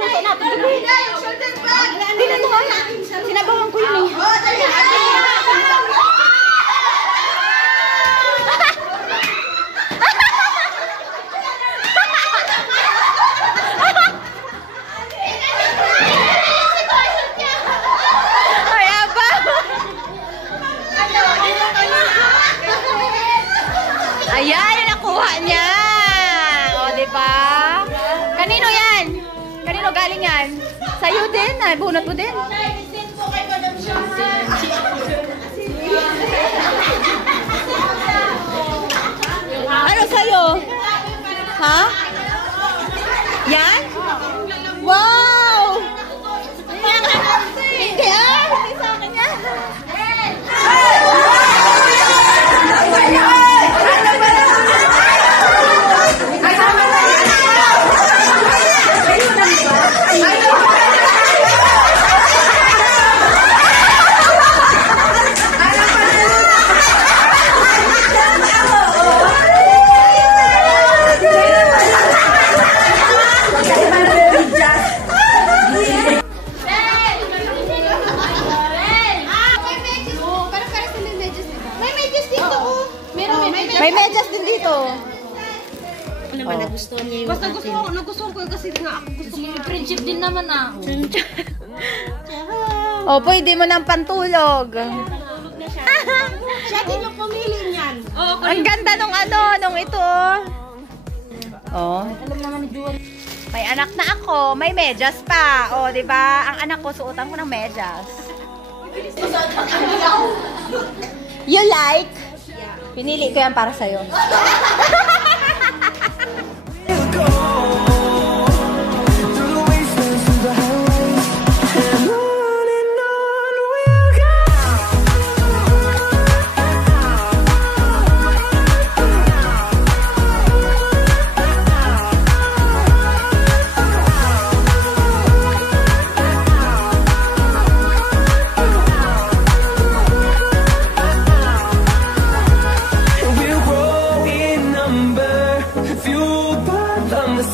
luto natin. Hindi mo nga. Sinabawan ko yun eh. Ayan, nakuha niya. O, diba? Kanino yan? Kanino galing yan? Sa'yo din? Ay, bunot mo din? Ano sa'yo? Ha? Yan? Wow! Hindi ah! Hindi sa akin yan. May medyas din dito. Ano naman nagustuhan niya yung basta nagustuhan ko yung kasi nga ako gusto ko. Friendship din naman ako. Oh, pwede mo ng pantulog. Pantulog na siya. Siya din yung pumili niyan. Oh, ang ganda nung nung ito. Oh. alam naman ni Juan. May anak na ako, may medyas pa. Oh, 'di ba? Ang anak ko suotan ko ng medyas. You like? Pinili ko yan para sa'yo.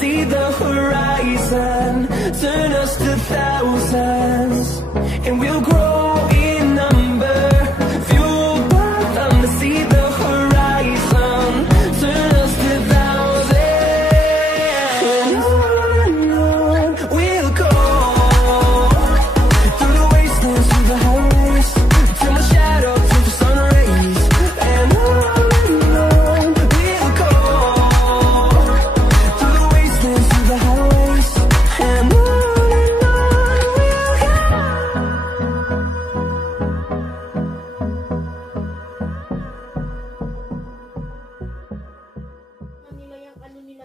See the horizon, turn us to thousands, and we'll grow in number. Fueled by them to see the horizon, turn us to thousands. And on we'll go, through the wastelands, through the highways, till my shadow to the sun rays. And on we'll go.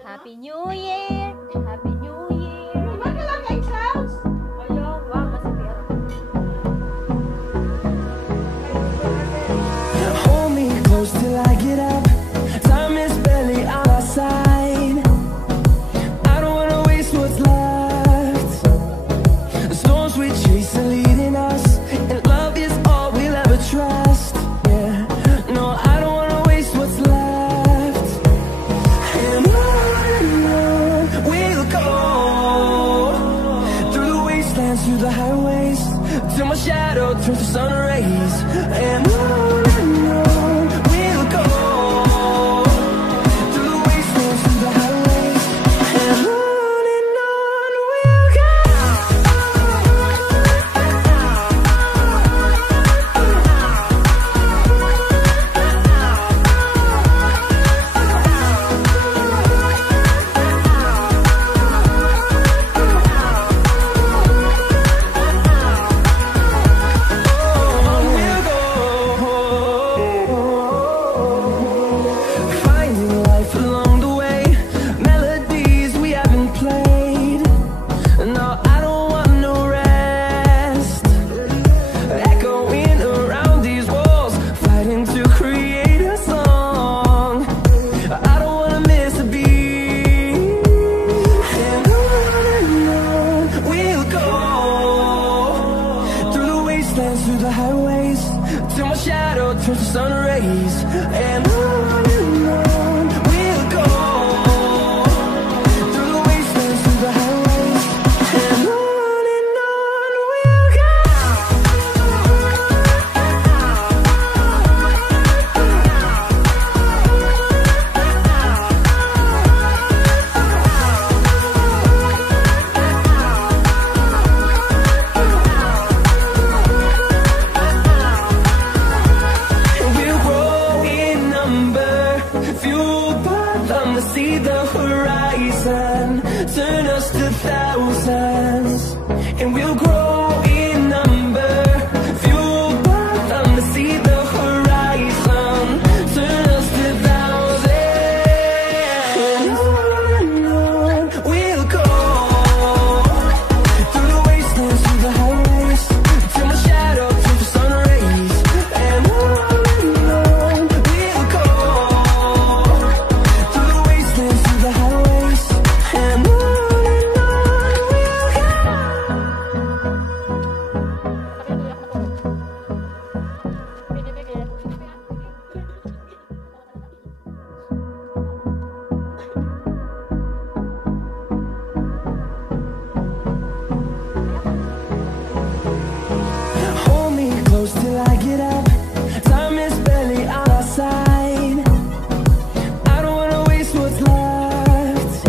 Happy New Year! Happy New Year! Bakit lang kayo sounds? Ayaw, wow, masipira. Hold me close till I get up. Time is barely on our side. I don't wanna waste what's left. The storms we chase are leading us, and love is all we'll ever trust. Yeah, no, I don't wanna waste what's left. And on we'll go. sun, turn us to thousands, and we'll grow in number, fueled by them to see the horizon, turn us to thousands, and on we'll go, through the wastelands, through the highways, till my shadow turns to sun rays, and on we'll go, through the wastelands, through the highways, and on we'll go. Hold me close till I get up. Time is barely on our side. I don't wanna waste what's left.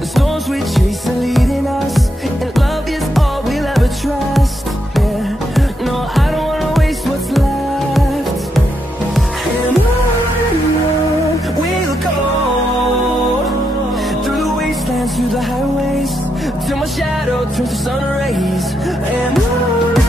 The storms we chase are leading us, and love is all we'll ever trust. Yeah, no, I don't wanna waste what's left. And on we'll go, through the wastelands, through the highways, till my shadow turns to sun rays. And on